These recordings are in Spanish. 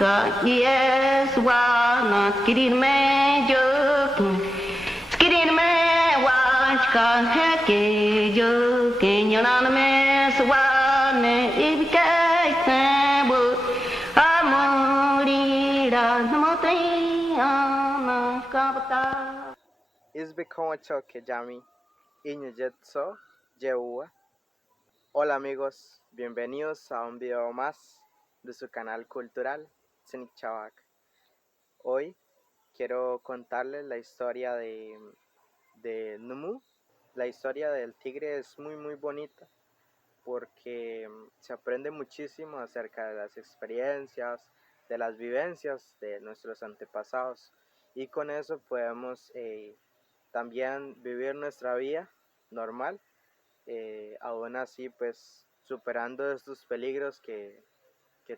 Washka, yes, one, skidding me, joking. Skidding me, Washka, heke, joking, Yaname, Swan, if Kaitambo, Amorira, Namotri, Kapata. Izbikocho Kejami, Iñujetso, Yeua. Hola amigos, bienvenidos a un video más de su canal cultural, Tznichawak. Hoy quiero contarles la historia de Numu. La historia del tigre es muy bonita porque se aprende muchísimo acerca de las experiencias, de las vivencias de nuestros antepasados y con eso podemos también vivir nuestra vida normal, aún así pues superando estos peligros que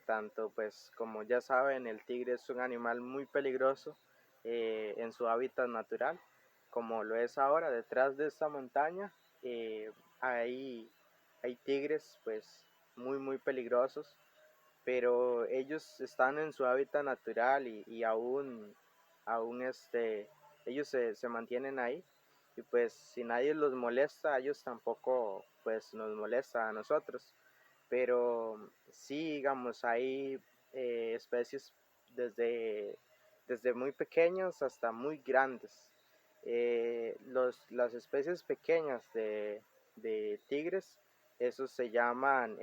tanto pues como ya saben el tigre es un animal muy peligroso en su hábitat natural como lo es ahora detrás de esta montaña. Hay tigres pues muy peligrosos, pero ellos están en su hábitat natural y aún ellos se mantienen ahí y pues si nadie los molesta, ellos tampoco pues nos molesta a nosotros, pero sí digamos hay especies desde muy pequeños hasta muy grandes. Las especies pequeñas de tigres, esos se llaman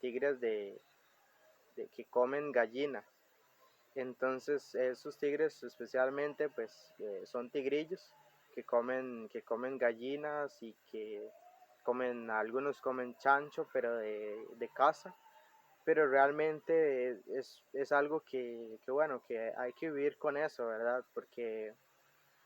tigres que comen gallina. Entonces esos tigres especialmente pues son tigrillos que comen gallinas y que algunos comen chancho pero de caza, pero realmente es algo bueno, que hay que vivir con eso, ¿verdad? Porque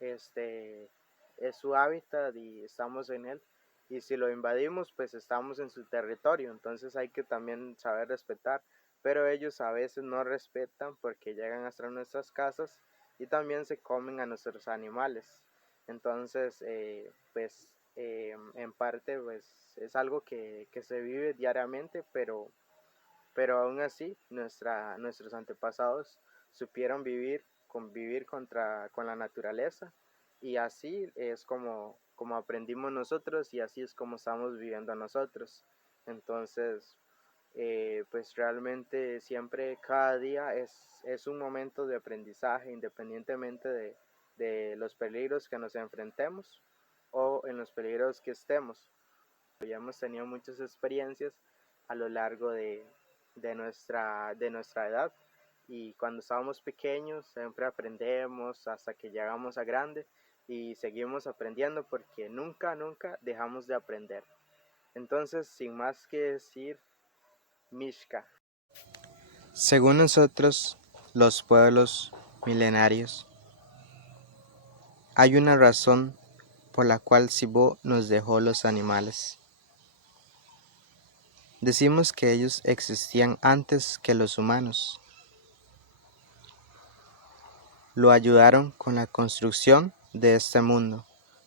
este es su hábitat y estamos en él. Y si lo invadimos, pues estamos en su territorio, entonces hay que también saber respetar. Pero ellos a veces no respetan porque llegan hasta nuestras casas y también se comen a nuestros animales. Entonces, en parte, pues es algo que se vive diariamente, pero aún así nuestros antepasados supieron convivir con la naturaleza y así es como aprendimos nosotros y así es como estamos viviendo nosotros. Entonces, pues realmente siempre, cada día es un momento de aprendizaje independientemente de los peligros que nos enfrentemos o en los peligros que estemos. Ya hemos tenido muchas experiencias a lo largo de nuestra edad y cuando estábamos pequeños siempre aprendemos hasta que llegamos a grande y seguimos aprendiendo porque nunca dejamos de aprender. Entonces, sin más que decir, Mishka. Según nosotros, los pueblos milenarios, hay una razón por la cual Sibó nos dejó los animales. Decimos que ellos existían antes que los humanos. Lo ayudaron con la construcción de este mundo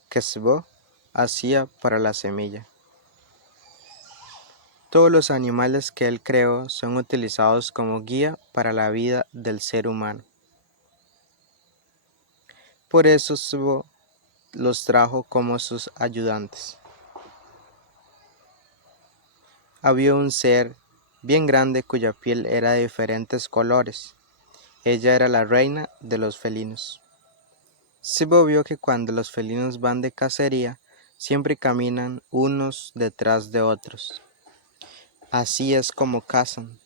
que Sibó hacía para la semilla. Todos los animales que él creó son utilizados como guía para la vida del ser humano. Por eso Sibó los trajo como sus ayudantes. Había un ser bien grande cuya piel era de diferentes colores. Ella era la reina de los felinos. Sibó vio que cuando los felinos van de cacería, siempre caminan unos detrás de otros. Así es como cazan.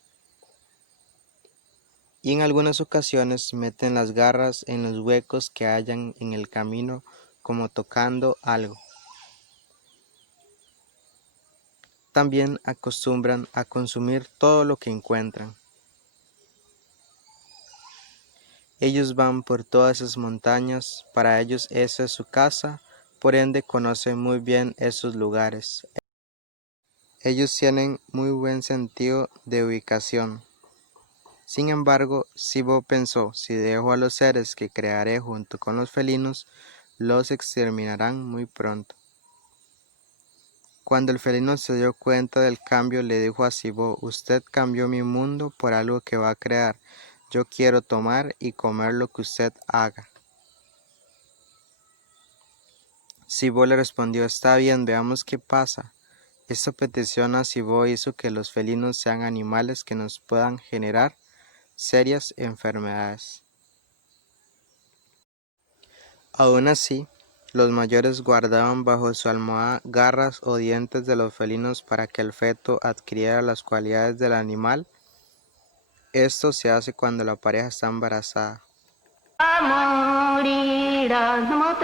Y en algunas ocasiones meten las garras en los huecos que hallan en el camino como tocando algo. También acostumbran a consumir todo lo que encuentran. Ellos van por todas esas montañas, para ellos esa es su casa, por ende conocen muy bien esos lugares. Ellos tienen muy buen sentido de ubicación. Sin embargo, Sibó pensó, si dejo a los seres que crearé junto con los felinos, los exterminarán muy pronto. Cuando el felino se dio cuenta del cambio, le dijo a Sibó: «Usted cambió mi mundo por algo que va a crear. Yo quiero tomar y comer lo que usted haga». Sibó le respondió: «Está bien, veamos qué pasa». Esta petición a Sibó hizo que los felinos sean animales que nos puedan generar serias enfermedades. Aun así, los mayores guardaban bajo su almohada garras o dientes de los felinos para que el feto adquiriera las cualidades del animal. Esto se hace cuando la pareja está embarazada. Morirá, no